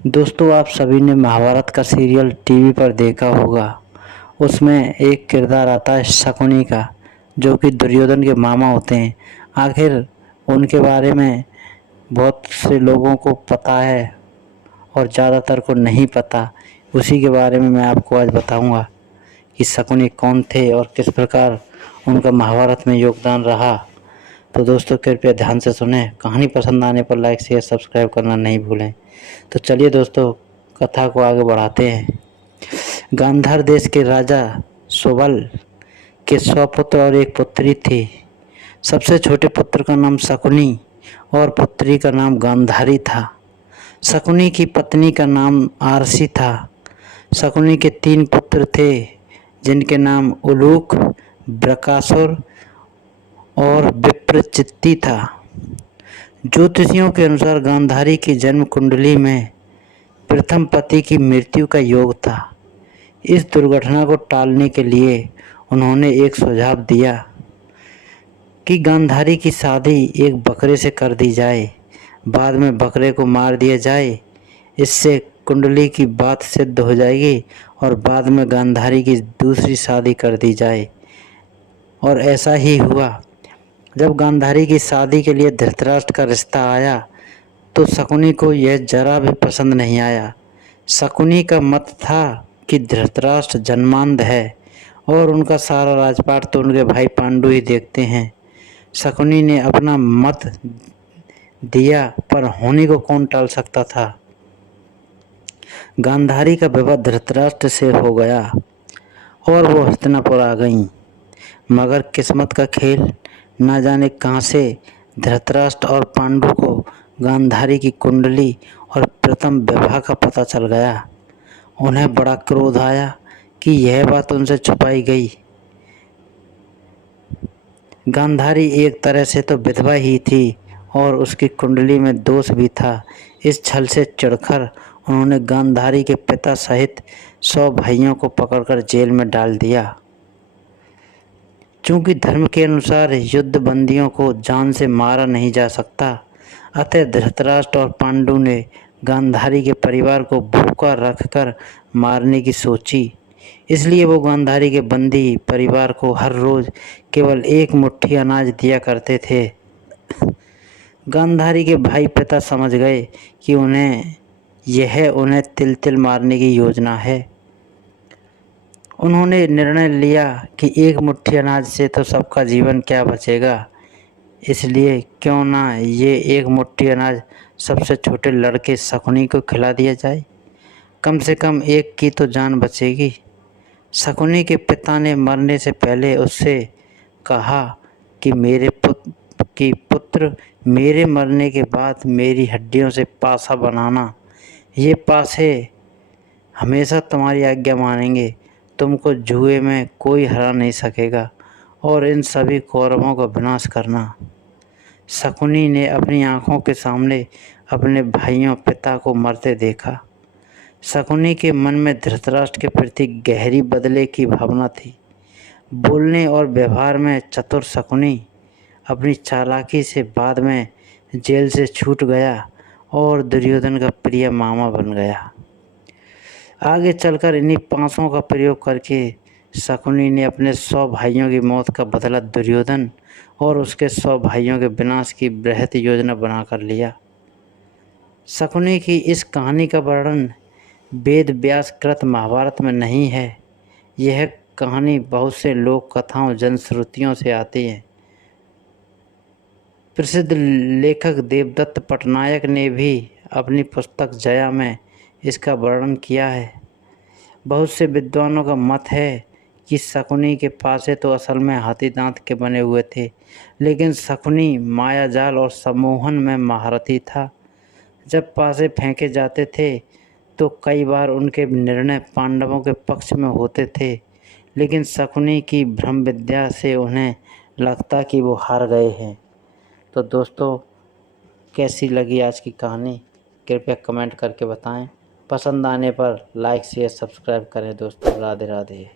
दोस्तों, आप सभी ने महाभारत का सीरियल टीवी पर देखा होगा। उसमें एक किरदार आता है शकुनी का, जो कि दुर्योधन के मामा होते हैं। आखिर उनके बारे में बहुत से लोगों को पता है और ज़्यादातर को नहीं पता। उसी के बारे में मैं आपको आज बताऊंगा कि शकुनी कौन थे और किस प्रकार उनका महाभारत में योगदान रहा। तो दोस्तों, कृपया ध्यान से सुने। कहानी पसंद आने पर लाइक शेयर सब्सक्राइब करना नहीं भूलें। तो चलिए दोस्तों, कथा को आगे बढ़ाते हैं। गांधार देश के राजा सुबल के 100 पुत्र और एक पुत्री थी। सबसे छोटे पुत्र का नाम शकुनी और पुत्री का नाम गांधारी था। शकुनी की पत्नी का नाम आरसी था। शकुनी के 3 पुत्र थे, जिनके नाम उलूक, बृकासुर और विप्रचित्ति था। ज्योतिषियों के अनुसार गांधारी की जन्म कुंडली में प्रथम पति की मृत्यु का योग था। इस दुर्घटना को टालने के लिए उन्होंने एक सुझाव दिया कि गांधारी की शादी एक बकरे से कर दी जाए, बाद में बकरे को मार दिया जाए। इससे कुंडली की बात सिद्ध हो जाएगी और बाद में गांधारी की दूसरी शादी कर दी जाए। और ऐसा ही हुआ। जब गांधारी की शादी के लिए धृतराष्ट्र का रिश्ता आया तो शकुनी को यह जरा भी पसंद नहीं आया। शकुनी का मत था कि धृतराष्ट्र जन्मांध है और उनका सारा राजपाट तो उनके भाई पांडु ही देखते हैं। शकुनी ने अपना मत दिया, पर होने को कौन टाल सकता था। गांधारी का विवाह धृतराष्ट्र से हो गया और वो हस्तिनापुर आ गईं। मगर किस्मत का खेल, न जाने कहाँ से धृतराष्ट्र और पांडु को गांधारी की कुंडली और प्रथम विवाह का पता चल गया। उन्हें बड़ा क्रोध आया कि यह बात उनसे छुपाई गई। गांधारी एक तरह से तो विधवा ही थी और उसकी कुंडली में दोष भी था। इस छल से चिढ़कर उन्होंने गांधारी के पिता सहित 100 भाइयों को पकड़कर जेल में डाल दिया। चूंकि धर्म के अनुसार युद्ध बंदियों को जान से मारा नहीं जा सकता, अतः धृतराष्ट्र और पांडु ने गांधारी के परिवार को भूखा रखकर मारने की सोची। इसलिए वो गांधारी के बंदी परिवार को हर रोज केवल 1 मुट्ठी अनाज दिया करते थे। गांधारी के भाई पिता समझ गए कि उन्हें तिल तिल मारने की योजना है। उन्होंने निर्णय लिया कि 1 मुट्ठी अनाज से तो सबका जीवन क्या बचेगा, इसलिए क्यों ना ये 1 मुट्ठी अनाज सबसे छोटे लड़के शकुनी को खिला दिया जाए। कम से कम एक की तो जान बचेगी। शकुनी के पिता ने मरने से पहले उससे कहा कि पुत्र मेरे मरने के बाद मेरी हड्डियों से पासा बनाना। ये पासे हमेशा तुम्हारी आज्ञा मानेंगे। तुमको जुए में कोई हरा नहीं सकेगा और इन सभी कौरवों का विनाश करना। शकुनी ने अपनी आंखों के सामने अपने भाइयों पिता को मरते देखा। शकुनी के मन में धृतराष्ट्र के प्रति गहरी बदले की भावना थी। बोलने और व्यवहार में चतुर शकुनी अपनी चालाकी से बाद में जेल से छूट गया और दुर्योधन का प्रिय मामा बन गया। आगे चलकर इन्हीं पासों का प्रयोग करके शकुनी ने अपने 100 भाइयों की मौत का बदला दुर्योधन और उसके 100 भाइयों के विनाश की बृहद योजना बनाकर लिया। शकुनी की इस कहानी का वर्णन वेद व्यास कृत महाभारत में नहीं है। यह कहानी बहुत से लोक कथाओं जनश्रुतियों से आती है। प्रसिद्ध लेखक देवदत्त पटनायक ने भी अपनी पुस्तक जया में इसका वर्णन किया है। बहुत से विद्वानों का मत है कि शकुनी के पासे तो असल में हाथी दांत के बने हुए थे, लेकिन शकुनी मायाजाल और सम्मोहन में महारथी था। जब पासे फेंके जाते थे तो कई बार उनके निर्णय पांडवों के पक्ष में होते थे, लेकिन शकुनी की ब्रह्म विद्या से उन्हें लगता कि वो हार गए हैं। तो दोस्तों, कैसी लगी आज की कहानी, कृपया कमेंट करके बताएं। पसंद आने पर लाइक शेयर सब्सक्राइब करें दोस्तों। राधे राधे।